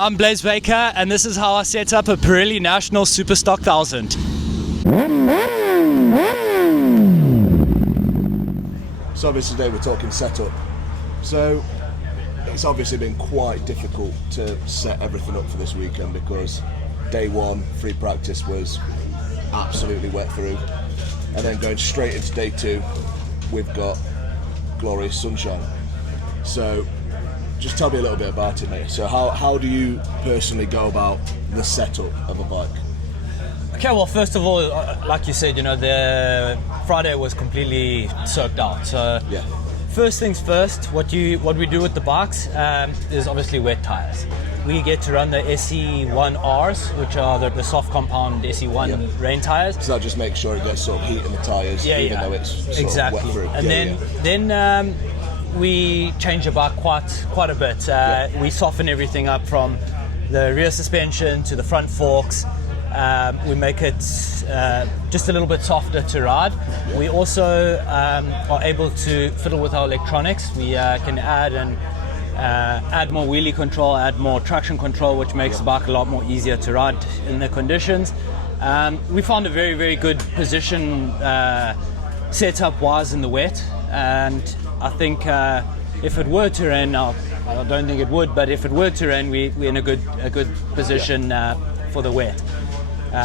I'm Blaze Baker, and this is how I set up a Pirelli National Superstock 1000. So obviously today we're talking setup. So it's obviously been quite difficult to set everything up for this weekend because day one, free practice, was absolutely wet through. And then going straight into day two, we've got glorious sunshine. So just tell me a little bit about it, mate. So how do you personally go about the setup of a bike? Okay, well, first of all, like you said, the Friday was completely soaked out. So yeah. First things first, what we do with the bikes is obviously wet tires. We get to run the SE1Rs, which are the soft compound SE1 rain tires. So that just makes sure it gets sort of heat in the tires, even though it's sort of wet through. And then we change the bike quite a bit. We soften everything up from the rear suspension to the front forks. We make it just a little bit softer to ride. We also are able to fiddle with our electronics. We can add more wheelie control, add more traction control, which makes the bike a lot more easier to ride in the conditions. We found a very, very good position setup wise in the wet, and I think if it were to rain, I don't think it would, but if it were to rain, we're in a good position for the wet.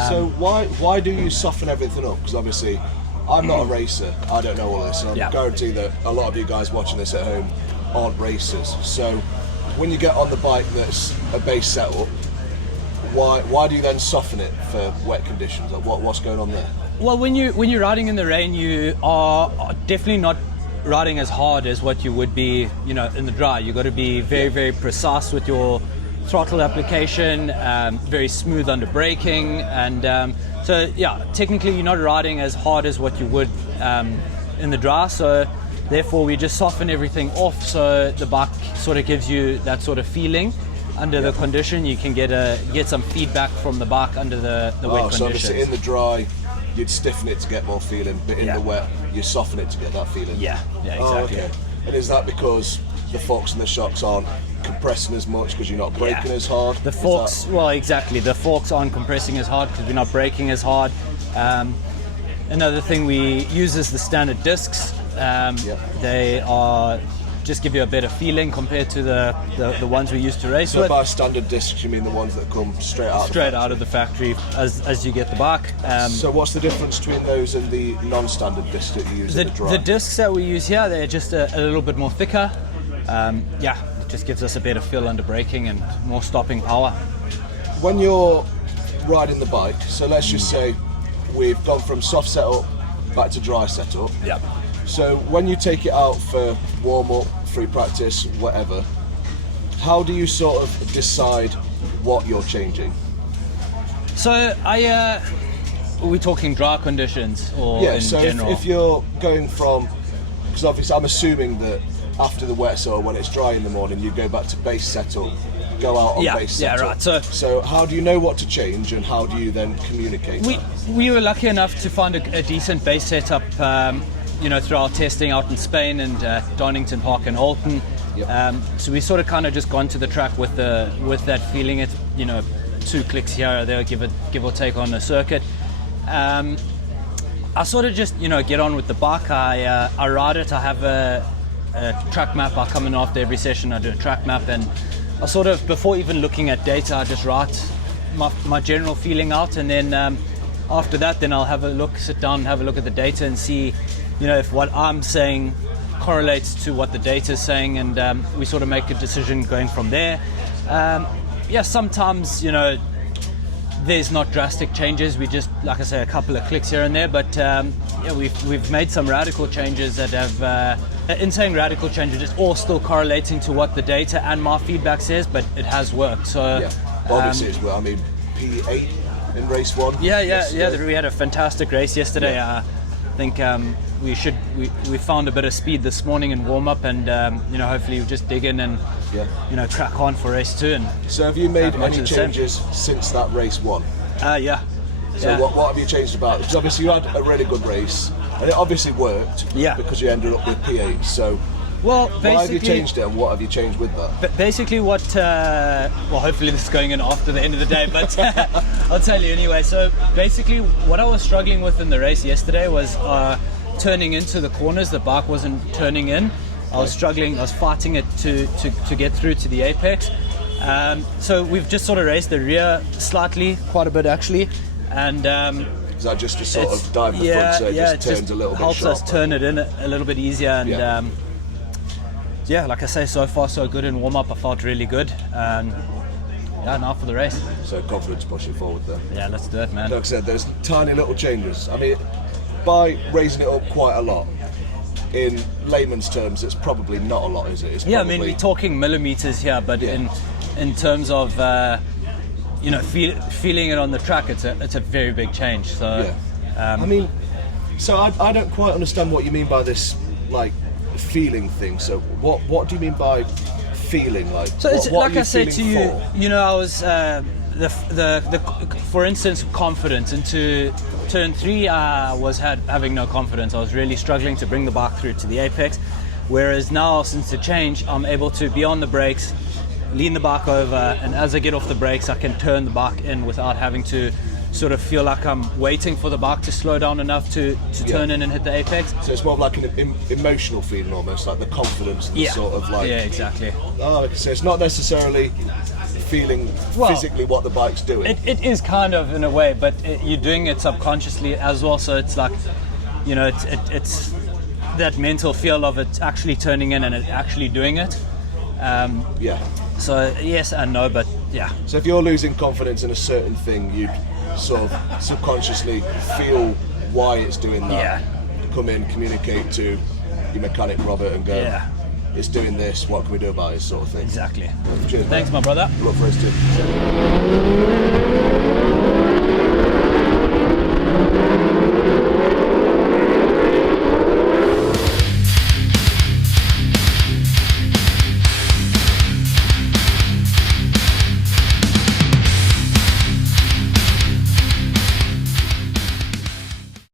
So why do you soften everything up? Because obviously I'm not a racer, I don't know all this, and I guarantee that a lot of you guys watching this at home aren't racers. So when you get on the bike that's a base setup, why do you then soften it for wet conditions? Like what's going on there? Well, when you're riding in the rain, you are definitely not riding as hard as what you would be, in the dry. You've got to be very, very precise with your throttle application, very smooth under braking, and so technically you're not riding as hard as what you would in the dry. So therefore we just soften everything off, so the bike sort of gives you that sort of feeling under the condition. You can get some feedback from the bike under the wet conditions. So obviously in the dry you'd stiffen it to get more feeling, but in the wet you soften it to get that feeling. Yeah, exactly. Oh, okay. And is that because the forks and the shocks aren't compressing as much because you're not braking as hard? The forks, well, exactly. The forks aren't compressing as hard because we're not braking as hard. Another thing we use is the standard discs. They are just give you a better feeling compared to the ones we used to race with. So by standard discs you mean the ones that come straight out of the factory as you get the bike. So what's the difference between those and the non-standard discs that you use in the dry? The discs that we use here, they're just a little bit more thicker. It just gives us a better feel under braking and more stopping power. When you're riding the bike, so let's just say we've gone from soft setup back to dry setup. Yeah. So when you take it out for warm-up, free practice, whatever, how do you sort of decide what you're changing? So are we talking dry conditions or in general? If you're going from, because obviously I'm assuming that after the wet, so when it's dry in the morning, you go back to base setup, go out on base setup. Yeah, right. So how do you know what to change, and how do you then communicate that? We were lucky enough to find a decent base setup, through our testing out in Spain and Donington Park and Alton. So we sort of kind of just gone to the track with that feeling. It's 2 clicks here or there, give or take on the circuit. I sort of just get on with the bike. I ride it. I have a track map. I come in after every session. I do a track map, and I sort of, before even looking at data, I just write my general feeling out, and then after that, then I'll sit down and have a look at the data and see, if what I'm saying correlates to what the data is saying, and we sort of make a decision going from there. Sometimes there's not drastic changes. We just, like I say, a couple of clicks here and there, but we've made some radical changes that have. In saying radical changes, it's all still correlating to what the data and my feedback says, but it has worked. So obviously it's well. I mean, P8 in race 1. We had a fantastic race yesterday. I think we found a bit of speed this morning in warm up, and hopefully we'll just dig in and crack on for race 2. And so have you made any changes since that race 1? So what have you changed about it? Because obviously you had a really good race, and it obviously worked because you ended up with P8. So Well, Why have you basically, changed it, and what have you changed with that? basically what, well, hopefully this is going in after the end of the day, but I'll tell you anyway. So basically what I was struggling with in the race yesterday was turning into the corners. The bike wasn't turning in. I was struggling, I was fighting it to get through to the apex. So we've just sort of raised the rear slightly, quite a bit actually, and Is that just to sort of dive the front so it just turns a little bit helps sharper? us turn it in a little bit easier, and yeah, like I say, so far so good in warm-up. I felt really good, and yeah, now for the race. So confidence pushing forward then. Yeah, let's do it, man. Like I said, there's tiny little changes. I mean, by raising it up quite a lot, in layman's terms, it's probably not a lot, is it? It's Yeah, I probably, mean, we're talking millimeters here, but in terms of you know, feeling it on the track, it's a very big change. So yeah. I mean, so I don't quite understand what you mean by this, like, feeling thing. So what do you mean by feeling? Like, so it's what like I said to you, for? you know, I was for instance, confidence into turn 3. I was having no confidence. I was really struggling to bring the bike through to the apex, whereas now, since the change, I'm able to be on the brakes, lean the bike over, and as I get off the brakes, I can turn the bike in without having to sort of feel like I'm waiting for the bike to slow down enough to turn in and hit the apex. So it's more of like an emotional feeling, almost like the confidence and the sort of like. Yeah, exactly. Oh, so it's not necessarily feeling physically what the bike's doing. It is kind of in a way, but you're doing it subconsciously as well. So it's like, you know, it's that mental feel of it actually turning in and it actually doing it. Yeah. So yes and no, but yeah. So if you're losing confidence in a certain thing, you'd sort of subconsciously feel why it's doing that. Yeah. Come in, communicate to your mechanic Robert and go, Yeah. it's doing this, what can we do about it, sort of thing. Exactly. Cheers, Thanks, mate. my brother. Good luck for us too.